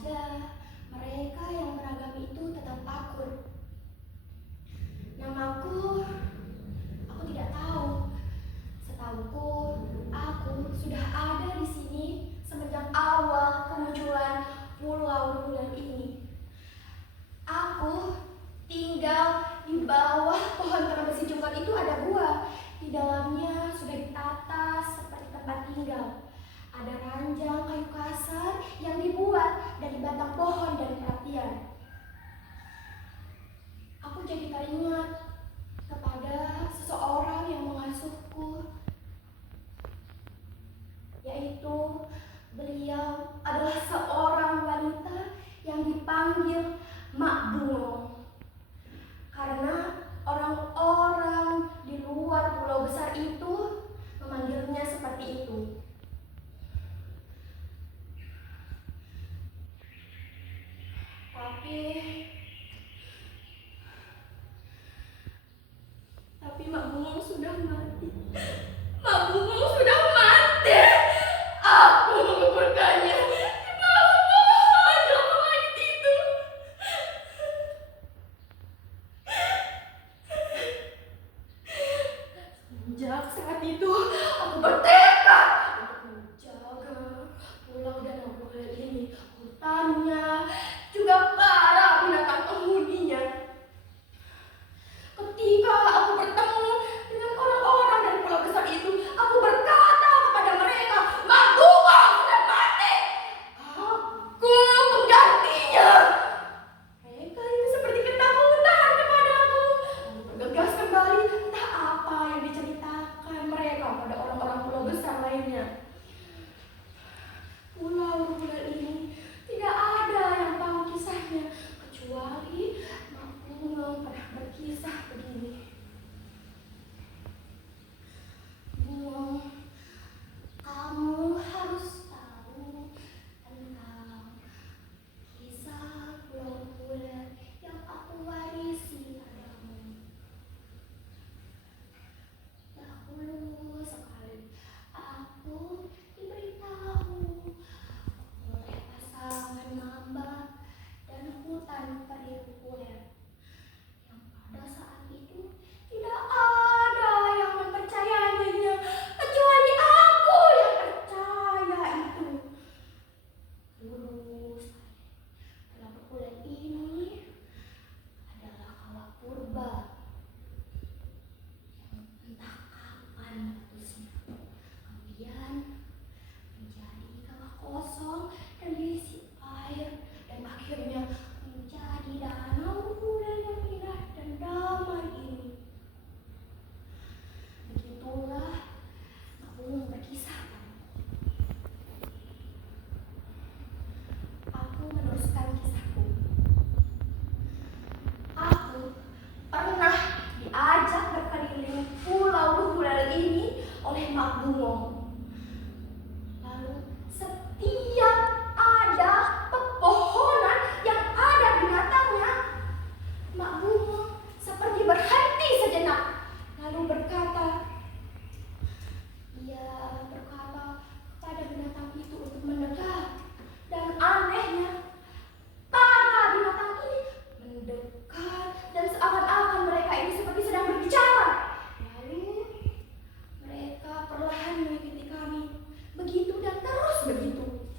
saja mereka yang beragama itu tetap akur. Namaku, aku tidak tahu. Setauku, aku sudah ada di sini semenjak awal kemunculan Pulau Ruler ini. Aku tinggal di bawah pohon terbesi cungkal itu ada gua. Di dalamnya sudah ditata seperti tempat tinggal. Ada ranjang kayu kasar yang dibuat dari batang pohon dan perapian. Aku jadi teringat kepada seseorang yang mengasuhku, yaitu beliau adalah seorang wanita yang dipanggil Mak Bungo. Karena orang-orang di luar pulau besar itu memanggilnya seperti itu. Tapi Mak Bungo sudah mati. Mak Bungo sudah mati. Aku menguburkannya di bawah pohon langit itu. Sejak saat itu, aku bertekad untuk menjaga pulau Danau Ruler ini, hutannya, juga para binatang penghuninya. Ketika aku bertemu dengan orang-orang dari pulau besar itu, aku berkata kepada mereka, Mak Bungo sudah mati. Aku penggantinya. Mereka ini seperti ketakutan kepadaku. Lalu bergegas kembali, entah apa yang diceritakan mereka pada orang-orang pulau besar lainnya. Pulau Ruler ini tidak ada yang tahu kisahnya kecuali Mak Bungo pernah berkisah begini. Bungo, kamu harus tahu tentang kisah Pulau Ruler yang aku warisi padamu. Dahulu sekali aku diberitahu oleh pasangan mamba dan hutan peri Ruler yang pada saat itu tidak ada yang mempercayainya kecuali aku yang percaya itu. Dulu Pulau Ruler ini adalah kawah purba yang entah kapan letusnya. Kemudian menjadi kawah kosong dan diisi air, dan akhirnya menjadi danau Ruler yang indah dan damai ini. Begitulah aku berkisah. Aku meneruskan kisahku. Aku pernah diajak berkeliling Pulau Ruler ini oleh Mak Bungo. Lalu setiap ada pepohonan yang ada binatangnya, Mak Bungo seperti berhenti sejenak, lalu berkata, ia berkata kepada binatang itu untuk mendekat. Dan anehnya, para binatang ini mendekat dan seakan-akan mereka ini seperti sedang berbicara. Lalu mereka perlahan mengikuti kami. Begitu dan terus begitu.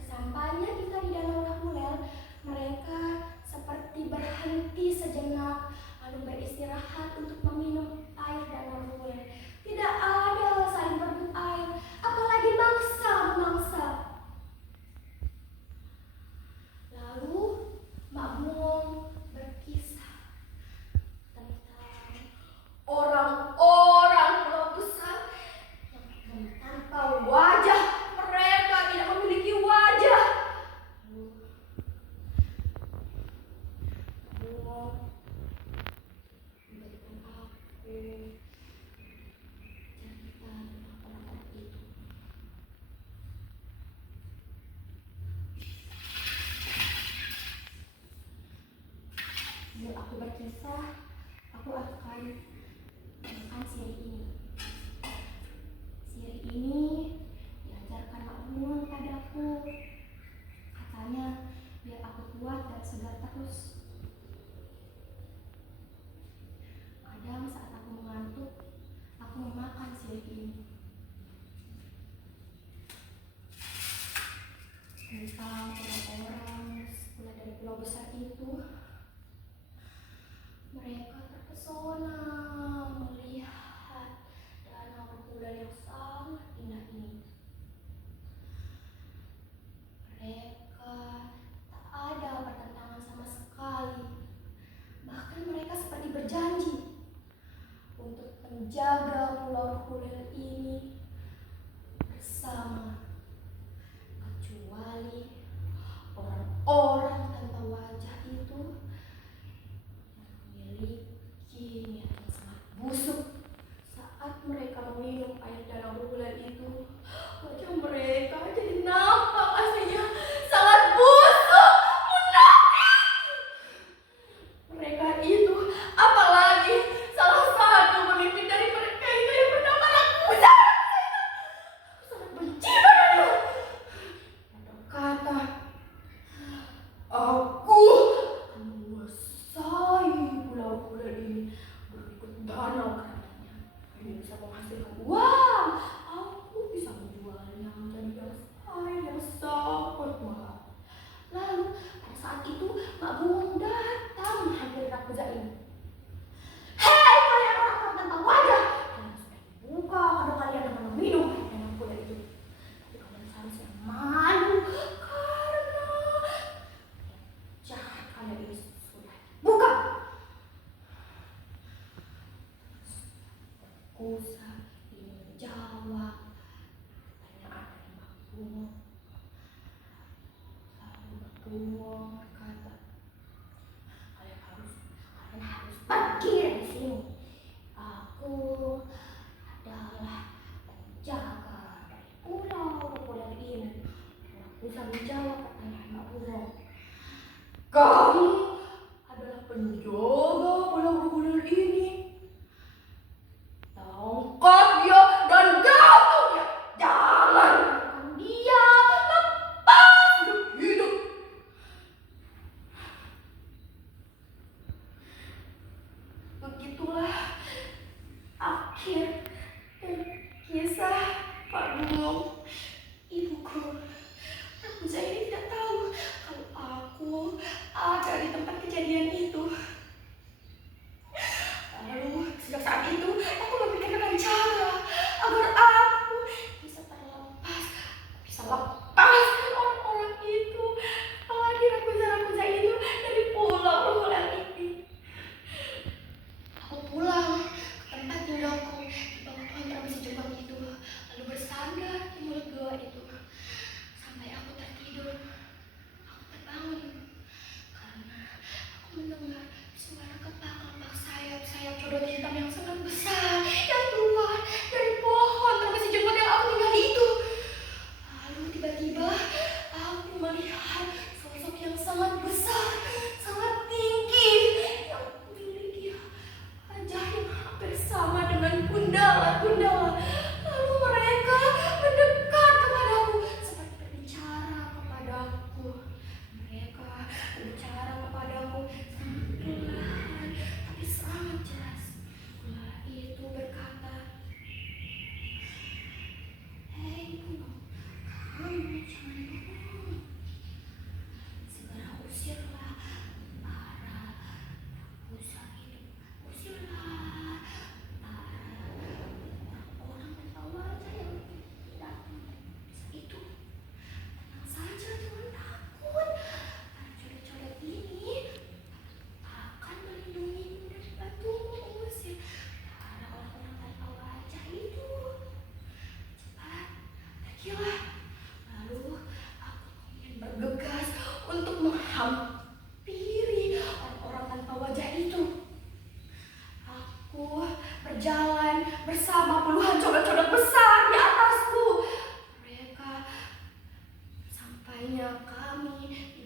Sesampainya kita di Danau Ruler, mereka seperti berhenti sejenak lalu beristirahat untuk meminum air Danau Ruler. Tidak ada saling berebut air, apalagi mangsa-mangsa. Lalu Mak Bungo berkisah tentang orang-orang pulau besar yang tanpa wajah, mereka tidak memiliki wajah. Lalu Bungo memberikan aku cerita tentang orang-orang itu. Sebelum aku berkisah, aku akan menekan siri ini. Siri ini diajarkan Mak Bungo padaku terus. Kadang saat aku mengantuk, aku memakan silik ini. Tentang orang-orang sekolah dari pulau besar itu, mereka terpesona melihat danau berkuda yang sangat indah ini. Mereka tak ada pertentangan sama sekali. Bahkan mereka seperti berjanji untuk menjaga pulau Berkuda ini bersama. Kecuali orang-orang tanpa wajah itu yang memiliki niat yang sangat busuk. Saat mereka meminum air danau Berkuda itu, wajah mereka jadi nampak aslinya sangat busuk, munafik. Mereka itu, apalagi salah satu pemimpin dari mereka itu yang bernama Rakusa. Aku sangat benci padanya. Dia berkata, aku akan menguasai pulau Berkuda ini berikut danau karenanya. Ini bisa menghasilkan uang. Aku bisa menjualnya menjadi air yang sangat mahal. Lalu pada saat itu Mak Bungo datang menghampiri Rakusa ini. Hei kalian orang tanpa wajah, kalian sudah dibuka kalau kalian akan meminum air danau Berkuda itu. Tapi kalian seharusnya malu karena jahat kalian ini sudah dibuka. Rakusa ini menjawab pertanyaan dari Mak Bungo. Lalu Mak Bungo berkata, kalian harus pergi dari sini. Aku adalah penjaga dari pulau Berkuda ini. Rakusa menjawab pertanyaan Mak Bungo. Kamu adalah penjaga pulau Berkuda ini. Tangkap dia dan gantung dia. Jangan biarkan dia lepas hidup-hidup. Begitulah akhir dari kisah Pak Bungo. Ibuku, Rakusa ini tidak tahu kalau aku ada di tempat kejadian itu. Lalu sejak saat itu aku memikirkan cara agar aku bisa lepaskan orang-orang itu, apalagi Rakusa itu dari pulau Berkuda ini. Aku pulang ke tempat tinggalku di bawah pohon tropis Jepang itu, lalu bersandar di mulut gua itu sampai aku tertidur. Aku terbangun karena aku mendengar suara kepak-kepak sayap-sayap codot hitam yang sangat besar yang keluar dari pohon tropis Jepang yang aku tinggali itu. Lalu tiba-tiba aku melihat sosok yang sangat besar, sangat tinggi, yang memiliki wajah yang hampir sama dengan gundala-gundala. Lalu mereka mendekat kepadaku seperti berbicara kepadaku. Mereka berbicara kepadaku sangat perlahan tapi sangat jelas. Gundala itu berkata, hei Bungo, kamu jangan bohong. Segera usirlah para Rakusa itu. Usirlah para orang tanpa wajah yang datang dari desa itu. Tenang saja, jangan takut. Para codet-codet ini akan melindungimu dari batumu mengusir para orang-orang tanpa wajah itu. Cepat, pergilah. Lalu aku kemudian bergegas untuk menghampiri orang-orang tanpa wajah itu. Aku berjalan bersama puluhan codet-codet besar di atasku. Mereka sampainya kami di